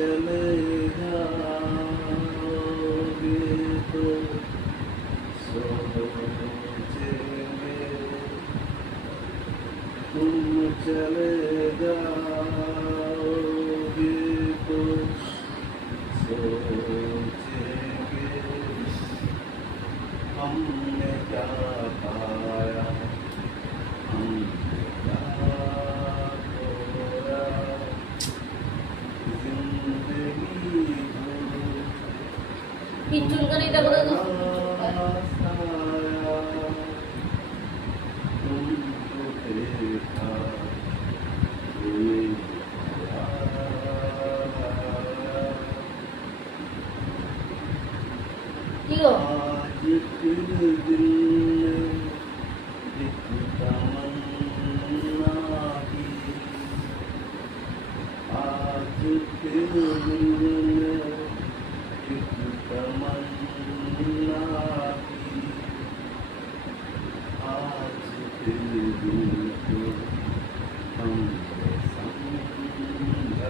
चले जाओगे तो सोचेंगे, तुम चले जाओगे तो सोचेंगे, हमने क्या पाया, हमने क्या खोया, जिंदगी চুলকানিটা করে দাও। तुमको देखा कोई কি গো आज फिर दिल में एक तमन्ना की, आज फिर दिल में एक तमन्ना की, आज फिर दिल को हमने समझाया,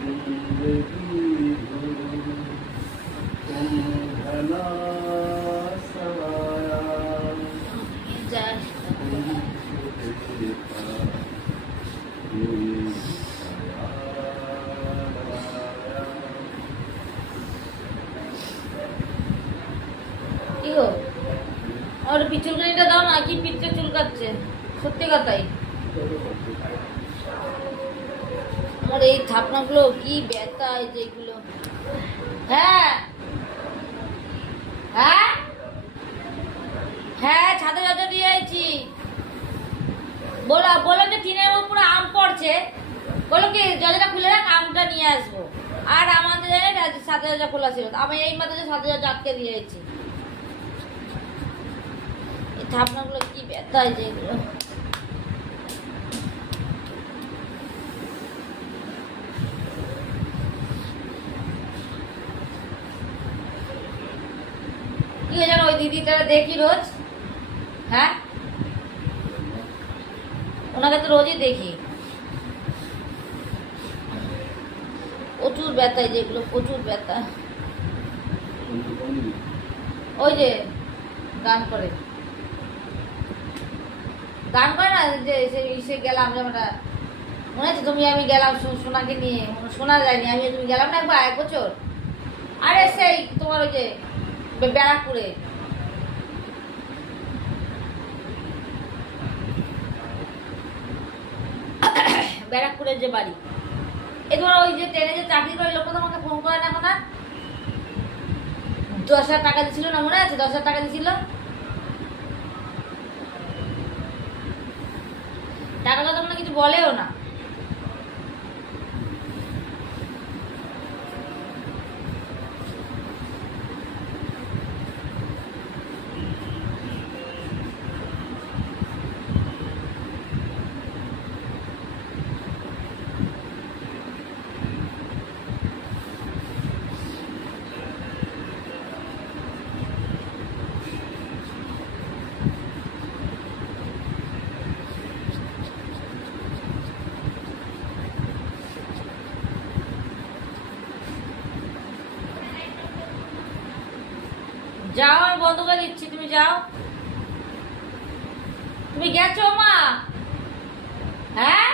जिंदगी हो तुम भला सवाया, तुमको देखा कोई ख्याल आया। কি গো আর চুলকানিটা দাও না, কি পিঠটা চুলকাচ্ছে, সত্যি কথাই। আমার এই থাপনাগুলো কি ব্যথা, এই যেগুলো। হ্যাঁ হ্যাঁ হ্যাঁ, ছাদে জল দিয়ে আইছি। বলো বলো যে টিনের উপরে আম পড়ছে, বলো কি জলটা খুলে রাখ, আমটা নিয়ে আসবো। আর আমাদের সাথে দরজা খোলা ছিল, আমি এই মাত্র সাথে দরজা আটকে দিয়েছি। এই থাপনাগুলো কি ব্যথা, এই যেগুলো। কি জানো ওই দিদিটা দেখি রোজ। হ্যাঁ ওনাকে তো রোজই দেখি। প্রচুর ব্যথা, যেগুলো প্রচুর ব্যথা। ওই যে গান করে না, যে সে গেলাম, যেমন মনে আছে তুমি আমি গেলাম সোনাকে নিয়ে, শোনা যায়নি, আমি তুমি গেলাম না একবার 1 বছর। আরে সেই তোমার ওই যে ব্যারাকপুরে, ব্যারাকপুরের যে বাড়ি, এ তোমার ওই যে ট্রেনে যে চাকরি করে লোকটা তোমাকে ফোন করে না এখন, 10,000 টাকা দিছিল না, মনে আছে? 10,000 টাকা দিছিল। টাকাটা তোমরা কিছু বলেও না। যাও, আমি বন্ধ করে দিচ্ছি, তুমি যাও। তুমি গেছো মা? হ্যাঁ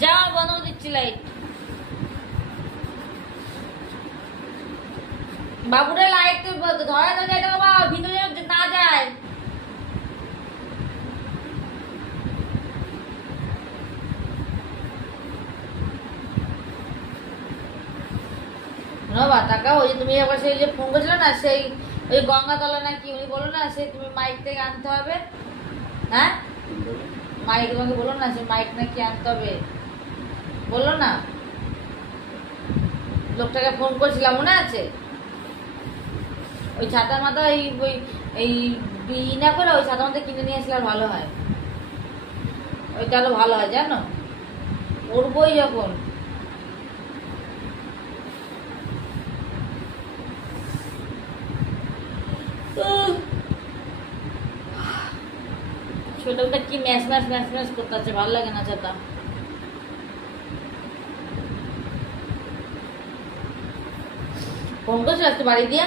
যাও, আমি বন্ধ করে দিচ্ছি লাইট। বাবুরে লাইট ধরা যায় না বাবা, ভিতরে না যায়। বাবা টাকা ওই যে তুমি একবার সেই যে ফোন করেছিল না, সেই ওই গঙ্গাতলা না কি উনি বলো না, সেই তুমি মাইক থেকে আনতে হবে। হ্যাঁ মাইক তোমাকে বলো না, সেই মাইক নাকি আনতে হবে বললো না, লোকটাকে ফোন করেছিলাম মনে আছে? ওই ছাতা মাথা এই না করে ওই ছাতা মাথা কিনে নিয়ে আসলে আর ভালো হয়, ওইটা আরো ভালো হয় জানো, উড়বই যখন। ছোটটা কি ম্যাচ ম্যাচ ম্যাচ ম্যাচ করতে আছে, ভালো লাগে না ছাতা। ফোন করছিল আজকে বাড়ি দিয়ে